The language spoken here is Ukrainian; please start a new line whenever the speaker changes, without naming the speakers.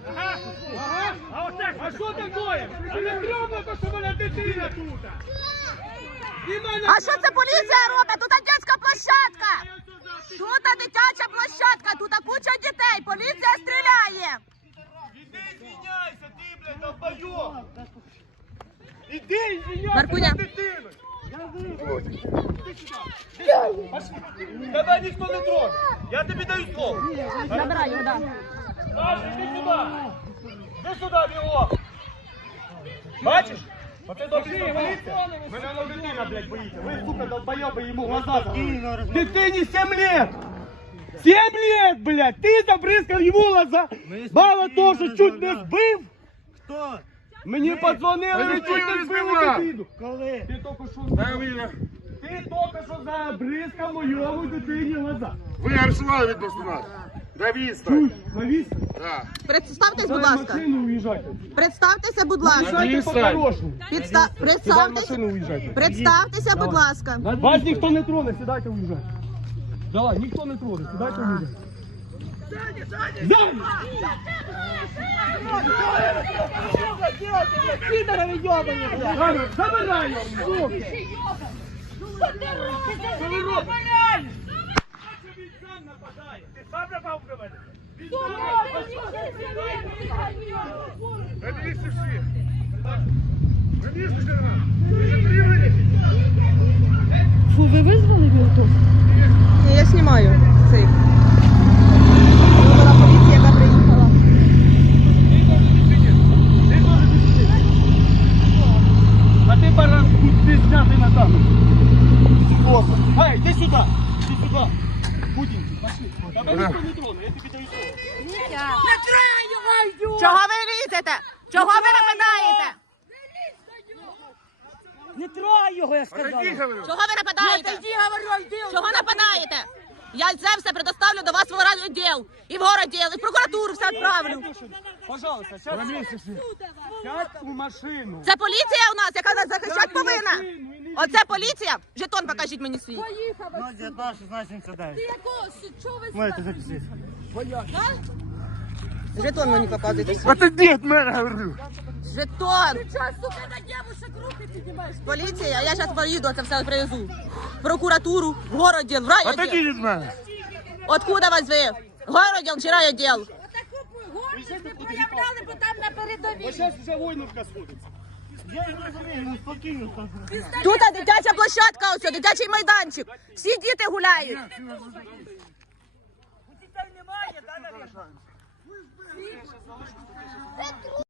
А що таке? А не стрьомно, що в мене дитина тут?
А що це поліція робить? Тут дитяча площадка. Тут дитяча площадка, тут куча дітей. Поліція стріляє.
Іди звіняйся, ти, блядь, долбойоб! Іди звіняйся
Маркуня.
з дитиною! Тебе ніхто не троне! Я тобі даю слово!
Забирай його, так.
Саша, іди сюди! Іди сюди, бігом! Бачиш? Оце добрі боїться. Мене на дитина, блядь, боїться. Ви, сука, долбойоби, йому глаза закрили. Дитині 7 лет! 7 лет, блядь! Ти забризкав йому глаза! Мало того, що чуть не збив!
Хто?
Мені подзвонили, ви чуть не збили дитину!
Коли?
Ти тільки що забризкав моєму дитині глаза!
Ви арсенал відносно нас. На відстань.
Чуєш, навіс?
Так.
Представтесь, будь
Дай
ласка.
машину уїжджайте.
Представтеся, будь ласка.
Уїжджайте по-хорошому. Сідай в
Представтеся,
машину уїжджайте.
представтеся, будь ласка.
Вас ніхто не троне, сідайте уїжджайте. Давай, ніхто не троне, сідайте уїжджайте. Ззаді! Забирай його, суки! Що ви робите? Він сам нападає. Ти сам напав на мене?
На місці всі. На місці ще раз. Ви затримані.
Фу, ви визвали ментов? Ні, я знімаю цей. Була поліція, яка приїхала.
А ти баран, ти знятий на камеру. Ай, іди сюди, іди сюди. Путінці, пошли. Тебе ніхто не троне, я тобі даю слово.
Чого ви лізете? Чого ви нападаєте?
Не трогай його, я сказав.
Отойди, говорю.
Чого ви нападаєте? Чого нападаєте? Я це все предоставлю до вас в райвідділ, і в городділ, і в прокуратуру все відправлю.
Пожалуйста,
На місці всі.
сядь у машину.
Це поліція у нас, яка нас захищати повинна. Оце поліція? Жетон покажіть мені свій.
019 1679.
Якого? Чого ви
Можете записати.
Жетон мені показуйте.
Отойди від мене, говорю.
Жетон.
зараз, сука, на дівушек руки піднімаєш?
Поліція, я зараз поїду, це все привезу. В прокуратуру, в городділ, в райвідділ.
Отойди від мене.
Откуда вас ви? Городділ чи райвідділ?
Отаку гордість не проявляли, бо там на передовій.
Зараз вже войнушка сходиться.
Я не розумію, ну спокійно.
Тут дитяча площадка, ось, дитячий майданчик. Всі діти гуляють.
Дітей немає, да, навіть?